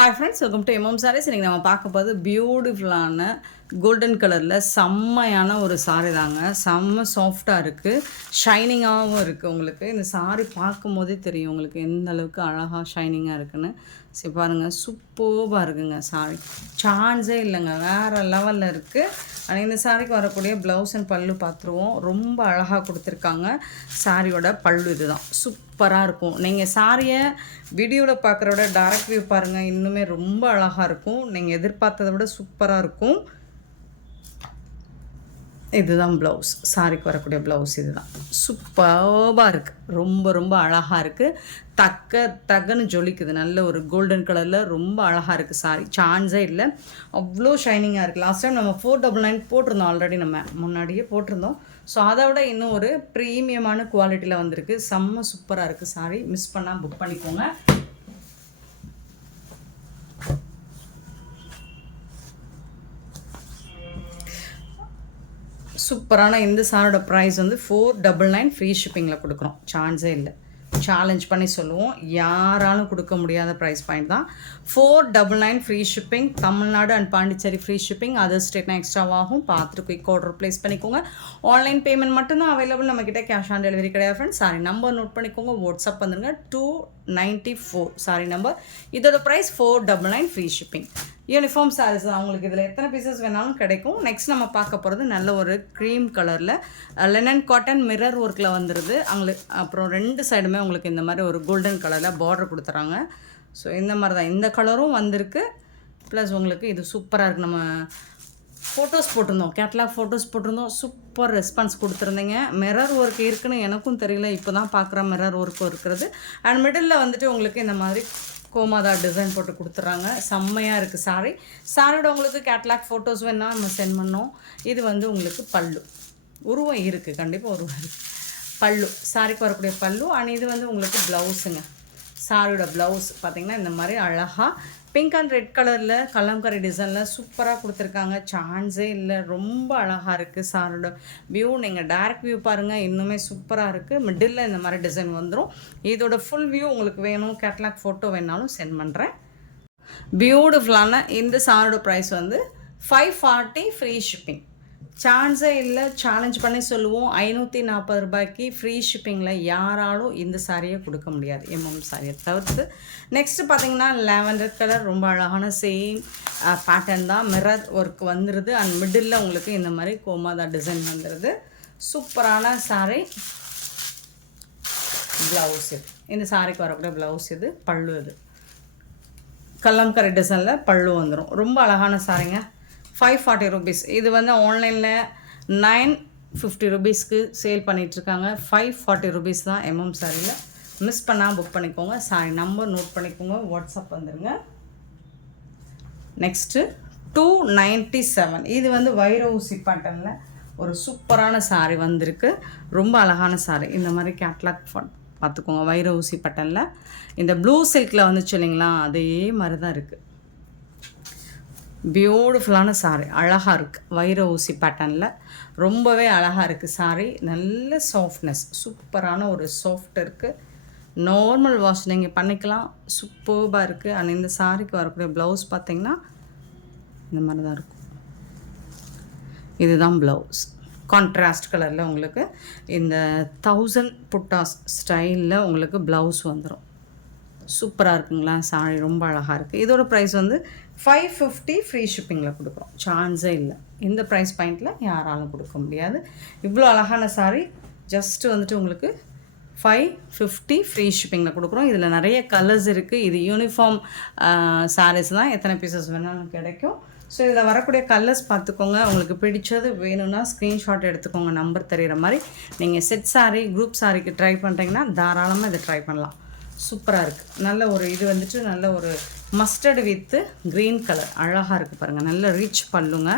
Hi friends, welcome to MM Sarees. இன்றைக்கி நம்ம பார்க்க போது பியூட்டிஃபுல்லான கோல்டன் கலரில் செம்மையான ஒரு சாரீ தாங்க. செம்ம சாஃப்டாக இருக்குது, ஷைனிங்காகவும் இருக்குது. உங்களுக்கு இந்த சாரீ பார்க்கும் போதே தெரியும் உங்களுக்கு எந்த அளவுக்கு அழகாக ஷைனிங்காக இருக்குன்னு. சரி பாருங்கள், சூப்பராக இருக்குங்க சாரீ, சான்ஸே இல்லைங்க, வேறு லெவலில் இருக்குது. ஆனால் இந்த சாரீக்கு வரக்கூடிய ப்ளவுஸ் அண்ட் பல்லு பார்த்துருவோம். ரொம்ப அழகாக கொடுத்துருக்காங்க. சாரியோட பல்லு இதுதான், சூப்பராக இருக்கும். நீங்கள் சாரியை வீடியோவில் பார்க்குறத விட டைரக்ட் வியூ பாருங்கள், இன்னுமே ரொம்ப அழகாக இருக்கும். நீங்கள் எதிர்பார்த்ததை விட சூப்பராக இருக்கும். இதுதான் ப்ளவுஸ், சாரிக்கு வரக்கூடிய ப்ளவுஸ் இதுதான். சூப்பராக இருக்குது, ரொம்ப ரொம்ப அழகாக இருக்குது. தக்கன்னு ஜொலிக்குது, நல்ல ஒரு கோல்டன் கலரில் ரொம்ப அழகாக இருக்குது சாரி, சான்ஸே இல்லை, அவ்வளோ ஷைனிங்காக இருக்குது. லாஸ்ட் டைம் நம்ம 499 போட்டிருந்தோம், ஆல்ரெடி நம்ம முன்னாடியே போட்டிருந்தோம். ஸோ அதை விட இன்னும் ஒரு ப்ரீமியமான குவாலிட்டியில் வந்திருக்கு. செம்ம சூப்பராக இருக்குது சாரி, மிஸ் பண்ணால் புக் பண்ணிக்கோங்க. சூப்பரான இந்த சாரோட ப்ரைஸ் வந்து 499 ஃப்ரீ ஷிப்பிங்கில் கொடுக்குறோம். சான்ஸே இல்லை, சேலஞ்ச் பண்ணி சொல்லுவோம், யாராலும் கொடுக்க முடியாத ப்ரைஸ் பாயிண்ட் தான். 499 free shipping, Tamil Nadu and Pondicherry free shipping, other ஸ்டேட்னா எக்ஸ்ட்ராவாகும். பார்த்துட்டு குயிக் ஆர்டர் ப்ளேஸ் பண்ணிக்கோங்க. ஆன்லைன் பேமெண்ட் மட்டும்தான் அவைலபிள், நம்மக்கிட்ட கேஷ் ஆன் டெலிவரி கிடையாது ஃப்ரெண்ட்ஸ். சாரி நம்பர் நோட் பண்ணிக்கோங்க, வாட்ஸ்அப் வந்துருங்க 294 சாரி நம்பர். இதோட price 499 free shipping. Uniform saris தான், உங்களுக்கு இதில் எத்தனை பீசஸ் வேணாலும் கிடைக்கும். நெக்ஸ்ட் நம்ம பார்க்க போகிறது நல்ல ஒரு க்ரீம் கலரில் லெனன் காட்டன் மிரர் ஒர்க்கில் வந்துடுது. அப்புறம் ரெண்டு சைடுமே உங்களுக்கு இந்த மாதிரி ஒரு கோல்டன் கலரில் பார்டர் கொடுத்துறாங்க. ஸோ இந்த மாதிரி தான் இந்த கலரும் வந்திருக்கு. ப்ளஸ் உங்களுக்கு இது சூப்பராக இருக்குது. நம்ம ஃபோட்டோஸ் போட்டிருந்தோம், கேட்லாக் ஃபோட்டோஸ் போட்டிருந்தோம், சூப்பர் ரெஸ்பான்ஸ் கொடுத்துருந்தீங்க. மிரர் ஒர்க் இருக்குன்னு எனக்கும் தெரியல, இப்போ தான் பார்க்குற மிரர் ஒர்க்கும் இருக்கிறது. அண்ட் மிடில் வந்துட்டு உங்களுக்கு இந்த மாதிரி கோமாதா டிசைன் போட்டு கொடுத்துட்றாங்க. செம்மையாக இருக்குது சாரி. சாரியோட உங்களுக்கு கேட்லாக் ஃபோட்டோஸ் வேணால் நம்ம சென்ட் பண்ணோம். இது வந்து உங்களுக்கு பல்லு உருவம் இருக்குது, கண்டிப்பாக உருவம் இருக்குது. பல்லு சாரிக்கு வரக்கூடிய பல்லு. அண்ட் இது வந்து உங்களுக்கு ப்ளவுஸுங்க. சாரியோட ப்ளவுஸ் பார்த்திங்கன்னா இந்த மாதிரி அழகாக பிங்க் அண்ட் ரெட் கலரில் கலம்கரி டிசைனில் சூப்பராக கொடுத்துருக்காங்க. சான்ஸே இல்லை, ரொம்ப அழகாக இருக்குது சாரோட வியூ. நீங்கள் டைரக்ட் வியூ பாருங்கள், இன்னுமே சூப்பராக இருக்குது. மிடில் இந்த மாதிரி டிசைன் வந்துடும். இதோட ஃபுல் வியூ உங்களுக்கு வேணும், கேட்லாக் ஃபோட்டோ வேணாலும் சென்ட் பண்ணுறேன். பியூட்டிஃபுல்லான இந்த சாரோட ப்ரைஸ் வந்து 540 ஃப்ரீ ஷிப்பிங். சான்ஸே இல்லை, சேலஞ்ச் பண்ணி சொல்லுவோம். 540 ரூபாய்க்கு ஃப்ரீ ஷிப்பிங்கில் யாராலும் இந்த சாரியை கொடுக்க முடியாது, எம்எம் சாரியை தவிர்த்து. நெக்ஸ்ட்டு பார்த்தீங்கன்னா லாவெண்டர் கலர், ரொம்ப அழகான சேம் பேட்டர்ன் தான், மிரர் ஒர்க் வந்துடுது. அண்ட் மிடில் உங்களுக்கு இந்த மாதிரி கோமாதா டிசைன் வந்துடுது. சூப்பரான சாரி. ப்ளவுஸ் இது, இந்த சாரிக்கு வரக்கூடிய ப்ளவுஸ் இது, பல்லு இது கலம்கரி டிசைனில் பல்லு வந்துடும். ரொம்ப அழகான சாரிங்க. 540 ருபீஸ். இது வந்து ஆன்லைனில் 950 ருபீஸ்க்கு சேல் பண்ணிகிட்ருக்காங்க. 540 ருபீஸ் தான் எம்எம் சாரியில். மிஸ் பண்ணால் புக் பண்ணிக்கோங்க. சாரி நம்பர் நோட் பண்ணிக்கோங்க, வாட்ஸ்அப் வந்துடுங்க. நெக்ஸ்ட்டு 297. இது வந்து வைர ஊசி பேட்டர்னில் ஒரு சூப்பரான சாரி வந்திருக்கு. ரொம்ப அழகான சாரி. இந்த மாதிரி கேட்லாக் பார்த்துக்கோங்க, வைர ஊசி பேட்டர்னில். இந்த ப்ளூ சில்கில் வந்துச்சு இல்லைங்களா, அதே மாதிரி தான் இருக்குது. பியூட்டிஃபுல்லான சாரி, அழகாக இருக்குது. வைர ஊசி பேட்டர்னில் ரொம்பவே அழகாக இருக்குது சாரி. நல்ல சாஃப்ட்னஸ், சூப்பரான ஒரு சாஃப்ட் இருக்குது. நார்மல் வாஷ் நீங்கள் பண்ணிக்கலாம், சூப்பராக இருக்குது. அண்ட் இந்த சாரிக்கு வரக்கூடிய ப்ளவுஸ் பார்த்திங்கன்னா இந்த மாதிரி தான் இருக்கும். இதுதான் ப்ளவுஸ், கான்ட்ராஸ்ட் கலரில் உங்களுக்கு இந்த 1000 புட்டாஸ் ஸ்டைலில் உங்களுக்கு ப்ளவுஸ் வந்துடும். சூப்பராக இருக்குங்களா சாரி, ரொம்ப அழகாக இருக்குது. இதோட ப்ரைஸ் வந்து 550 ஃப்ரீ ஷிப்பிங்கில் கொடுக்குறோம். சான்ஸே இல்லை, இந்த ப்ரைஸ் பாயிண்டில் யாராலும் கொடுக்க முடியாது. இவ்வளோ அழகான சாரி ஜஸ்ட்டு வந்துட்டு உங்களுக்கு 550 ஃப்ரீ ஷிப்பிங்கில் கொடுக்குறோம். இதில் நிறைய கலர்ஸ் இருக்குது. இது யூனிஃபார்ம் சாரீஸ் தான், எத்தனை பீசஸ் வேணாலும் கிடைக்கும். ஸோ இதில் வரக்கூடிய கலர்ஸ் பார்த்துக்கோங்க. உங்களுக்கு பிடிச்சது வேணும்னா ஸ்க்ரீன்ஷாட் எடுத்துக்கோங்க, நம்பர் தெரிகிற மாதிரி. நீங்கள் செட் சாரீ, குரூப் சாரீக்கு ட்ரை பண்ணுறீங்கன்னா தாராளமாக இதை ட்ரை பண்ணலாம். சூப்பராக இருக்குது. நல்ல ஒரு இது வந்துட்டு நல்ல ஒரு மஸ்டர்டு வித்து க்ரீன் கலர், அழகாக இருக்குது பாருங்கள். நல்ல ரிச் பல்லுங்க.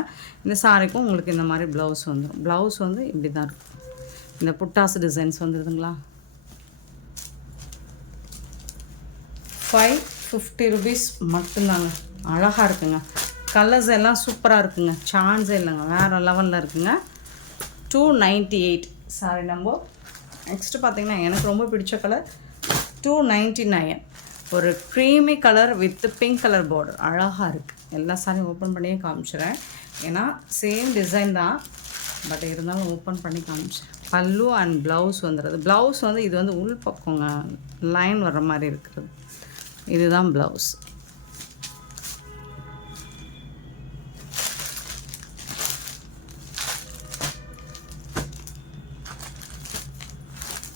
இந்த சாரிக்கும் உங்களுக்கு இந்த மாதிரி ப்ளவுஸ் வந்துடும். ப்ளவுஸ் வந்து இப்படி தான் இருக்கும். இந்த புட்டாஸ் டிசைன்ஸ் வந்துடுதுங்களா. 550 ருபீஸ் மட்டும்தாங்க. அழகாக இருக்குங்க. கலர்ஸ் எல்லாம் சூப்பராக இருக்குங்க, சான்ஸே இல்லைங்க, வேறு லெவலில் இருக்குங்க. 298 சாரி நம்பர். நெக்ஸ்ட்டு பார்த்திங்கன்னா எனக்கு ரொம்ப பிடிச்ச கலர் 299 ஒரு creamy colour with pink colour border அழகாக இருக்குது. எல்லா சாரியும் ஓப்பன் பண்ணியே காமிச்சிடுறேன், ஏன்னா சேம் டிசைன் தான், பட் இருந்தாலும் ஓப்பன் பண்ணி காமிச்சேன். பல்லு அண்ட் ப்ளவுஸ் வந்துடுது. ப்ளவுஸ் வந்து இது வந்து உள் பக்கங்க லைன் வர்ற மாதிரி இருக்கிறது, இதுதான் blouse.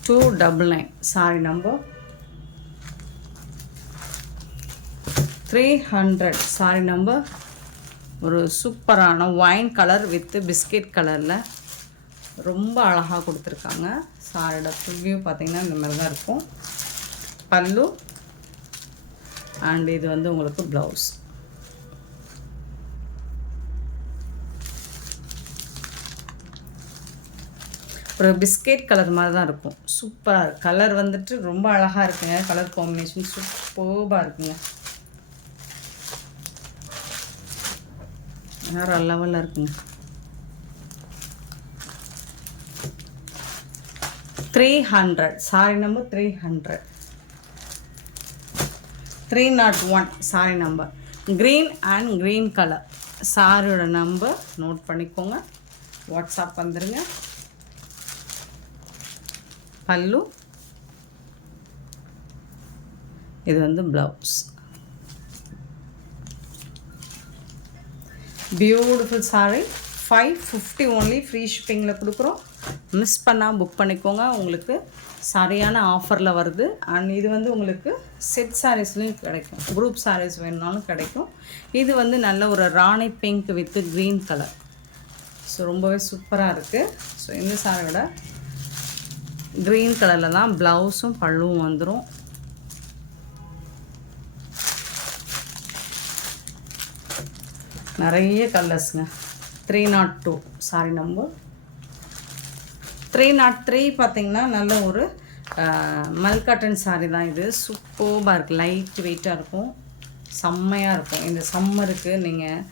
$299 sorry number 300 sari number. ஒரு சூப்பரான ஒயின் கலர் வித் பிஸ்கெட் கலரில் ரொம்ப அழகாக கொடுத்துருக்காங்க. சாரியோட ஃபுல் வியூ பார்த்திங்கன்னா இந்த மாதிரி தான் இருக்கும். பல்லு அண்ட் இது வந்து உங்களுக்கு ப்ளவுஸ். ஒரு பிஸ்கெட் கலர் மாதிரி தான் இருக்கும். சூப்பராக கலர் வந்துட்டு ரொம்ப அழகாக இருக்குங்க. கலர் காம்பினேஷன் சூப்பராக இருக்குங்க. வேறு லெவலில் இருக்குங்க. 300 sari number 300. 301 sari number. Green and green colour சாரியோட நம்பர் நோட் பண்ணிக்கோங்க, வாட்ஸ்அப் வந்துடுங்க. பல்லு, இது வந்து blouse. Beautiful sari. 550 only, free ஷிப்பிங்கில் கொடுக்குறோம். மிஸ் பண்ணால் புக் பண்ணிக்கோங்க, உங்களுக்கு சரியான ஆஃபரில் வருது. அண்ட் இது வந்து உங்களுக்கு செட் சாரீஸ்லையும் கிடைக்கும், குரூப் சாரீஸ் வேணுனாலும் கிடைக்கும். இது வந்து நல்ல ஒரு rani pink with green colour. So ரொம்பவே சூப்பராக இருக்குது. ஸோ இந்த சாரியோட க்ரீன் கலரில் தான் ப்ளவுஸும் பல்லுவும் வந்துடும். நிறைய கலர்ஸுங்க. 302 சாரி நம்பர் 303 பார்த்திங்கன்னா நல்ல ஒரு மல்காட்டன் சாரி தான். இது சூப்பராக இருக்குது, லைட் வெயிட்டாக இருக்கும், செம்மையாக இருக்கும். இந்த சம்மருக்கு நீங்கள்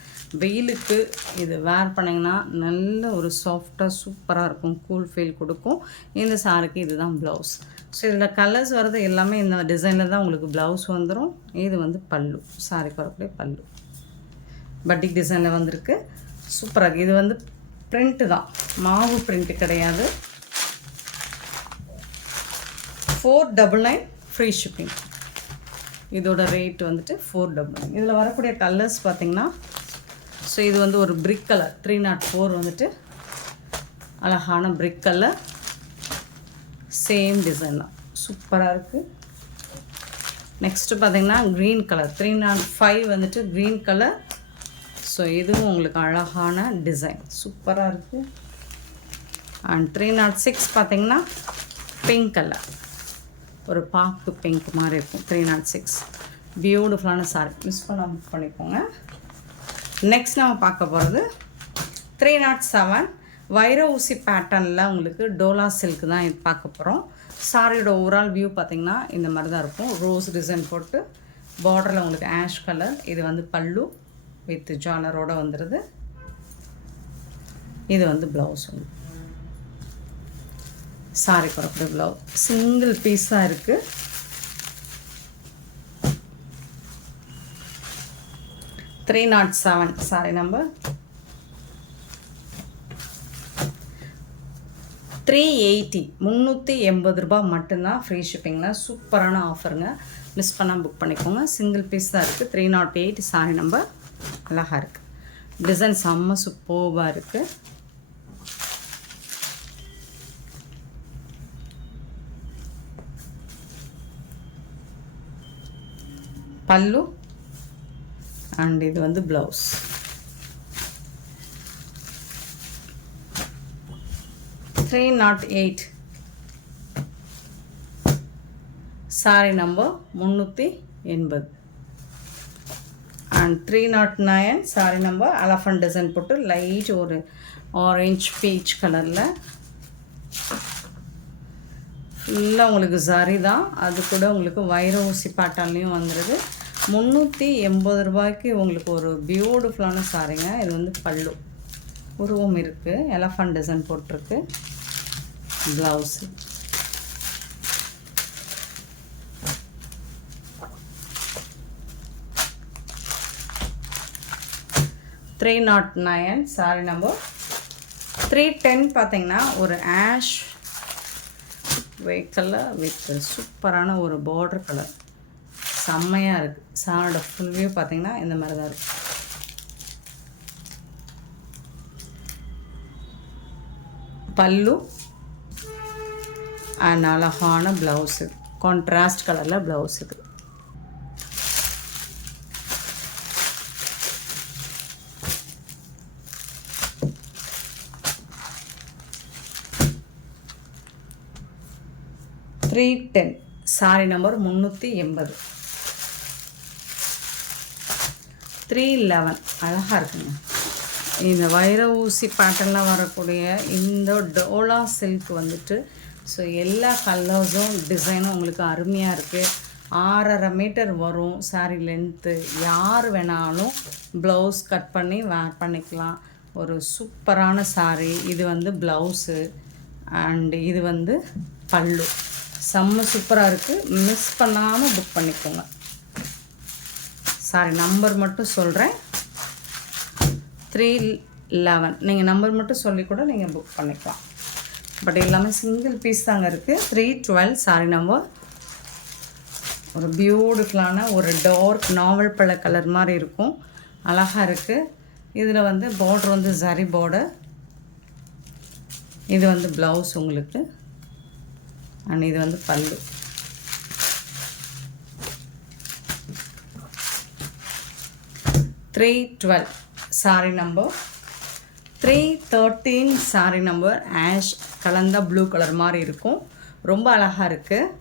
வெயிலுக்கு இது வேர் பண்ணிங்கன்னா நல்ல ஒரு சாஃப்டாக சூப்பராக இருக்கும், கூல் ஃபீல் கொடுக்கும். இந்த சாரிக்கு இதுதான் ப்ளவுஸ். ஸோ இதில் கலர்ஸ் வர்றது எல்லாமே இந்த டிசைனில் தான் உங்களுக்கு ப்ளவுஸ் வந்துடும். இது வந்து பல்லு, சாரிக்கு வரக்கூடிய பல்லு பட்டிக் டிசைனில் வந்திருக்கு. சூப்பராக இருக்குது. இது வந்து பிரிண்ட்டு தான், மாவு பிரிண்ட்டு கிடையாது. 499 ஃப்ரீ ஷிப்பிங். இதோட ரேட் வந்துட்டு 499. இதில் வரக்கூடிய கலர்ஸ் பார்த்திங்கன்னா, ஸோ இது வந்து ஒரு பிரிக் கலர் 304 வந்துட்டு அழகான பிரிக் கலர், சேம் டிசைன் தான், சூப்பராக இருக்குது. நெக்ஸ்ட்டு பார்த்திங்கன்னா க்ரீன் கலர் 305 வந்துட்டு க்ரீன் கலர். ஸோ இதுவும் உங்களுக்கு அழகான டிசைன், சூப்பராக இருக்குது. அண்ட் 306 பார்த்திங்கன்னா பிங்க் கலர், ஒரு பாக்கு பிங்க் மாதிரி இருக்கும். 306 பியூட்டிஃபுல்லான சாரி, மிஸ் பண்ண புக் பண்ணிக்கோங்க. நெக்ஸ்ட் நம்ம பார்க்க போகிறது 307 வைர ஊசி பேட்டர்னில் உங்களுக்கு டோலா சில்க் தான் இது பார்க்க போகிறோம். சாரியோட ஓவரால் வியூ பார்த்திங்கன்னா இந்த மாதிரி தான் இருக்கும். ரோஸ் டிசைன் போட்டு பார்டரில் உங்களுக்கு ஆஷ் கலர். இது வந்து பல்லு வித் ஜாலரோடு வந்துடுது. இது வந்து ப்ளவுஸ். வந்து சாரி வரக்கூடிய ப்ளவுஸ் சிங்கிள் பீஸாக இருக்குது. 307 சாரி நம்பர் 380 380 மட்டும்தான் ஃப்ரீ ஷிப்பிங்கில். சூப்பரான ஆஃபருங்க, மிஸ் பண்ணால் புக் பண்ணிக்கோங்க. சிங்கிள் பீஸ் தான் இருக்குது. 308 சாரி நம்பர். அழகாக இருக்குது, டிசைன் செம்ம சூப்பராக இருக்குது. பல்லு அண்ட் இது வந்து blouse. $308 sorry number 380. And 309 sorry number elephant design போட்டு லைட் ஒரு ஆரஞ்ச் பீச் கலரில் ஃபுல்லாக உங்களுக்கு சரி தான். அது கூட உங்களுக்கு வைர ஊசி பாட்டாலையும் வந்துடுது. 380 உங்களுக்கு ஒரு பியூட்டிஃபுல்லான சாரிங்க. இது வந்து பல்லு உருவம் இருக்குது, எலஃபண்ட் டிசைன் போட்டிருக்கு. ப்ளவுஸு 309 சாரி நம்பர் 310 பார்த்தீங்கன்னா ஒரு ஆஷ் கலர் வித் சூப்பரான ஒரு பார்டர் கலர் செம்மையாக இருக்குது. சாரோட ஃபுல் வியூ பார்த்தீங்கன்னா இந்த மாதிரி தான் இருக்குது. பல்லு அண்ட் அழகான ப்ளவுஸு கான்ட்ராஸ்ட் கலரில் ப்ளவுஸ் இது. $310 சாரி நம்பர் 380. 311 அழகாக இருக்குங்க. இந்த வைர ஊசி பேட்டர்னில் வரக்கூடிய இந்த டோலா சில்க் வந்துட்டு ஸோ எல்லா கலர்ஸும் டிசைனும் உங்களுக்கு அருமையாக இருக்குது. 6.5 மீட்டர் வரும் சாரீ லென்த்து. யார் வேணாலும் ப்ளவுஸ் கட் பண்ணி வேர் பண்ணிக்கலாம். ஒரு சூப்பரான சாரீ. இது வந்து ப்ளவுஸு அண்டு இது வந்து பல்லு. செம்ம சூப்பராக இருக்குது. மிஸ் பண்ணாமல் புக் பண்ணிக்கோங்க. சாரி நம்பர் மட்டும் சொல்கிறேன், 311. நீங்கள் நம்பர் மட்டும் சொல்லி கூட நீங்கள் புக் பண்ணிக்கலாம். பட் எல்லாமே சிங்கிள் பீஸ் தாங்க இருக்குது. 312 சாரி நம்பர். ஒரு பியூட்டிஃபுல்லான ஒரு டார்க் நாவல் பழ கலர் மாதிரி இருக்கும். அழகாக இருக்குது. இதில் வந்து பார்டர் வந்து சரி பார்டர். இது வந்து ப்ளவுஸ் உங்களுக்கு அண்ட் இது வந்து பல்லு. $312 sorry number. 313 sorry number. Ash கலந்த ப்ளூ கலர் மாதிரி இருக்கும். ரொம்ப அழகாக இருக்குது.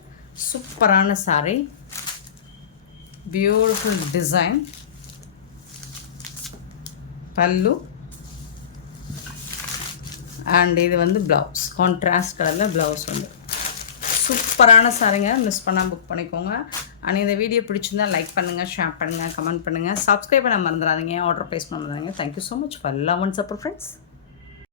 சூப்பரான சாரி. Beautiful design. பல்லு அண்ட் இது வந்து ப்ளவுஸ் கான்ட்ராஸ்ட் கலரில் ப்ளவுஸ் வந்து சூப்பரான சாரிங்க. மிஸ் பண்ணால் புக் பண்ணிக்கோங்க. அண்ட் இந்த வீடியோ பிடிச்சிருந்தா லைக் பண்ணுங்கள், ஷேர் பண்ணுங்கள், கமெண்ட் பண்ணுங்கள், சப்ஸ்கிரைப் பண்ண மறந்துடாதீங்க, ஆர்டர் ப்ளேஸ் பண்ண மறந்துடாதீங்க. Thank you so much for love and support friends.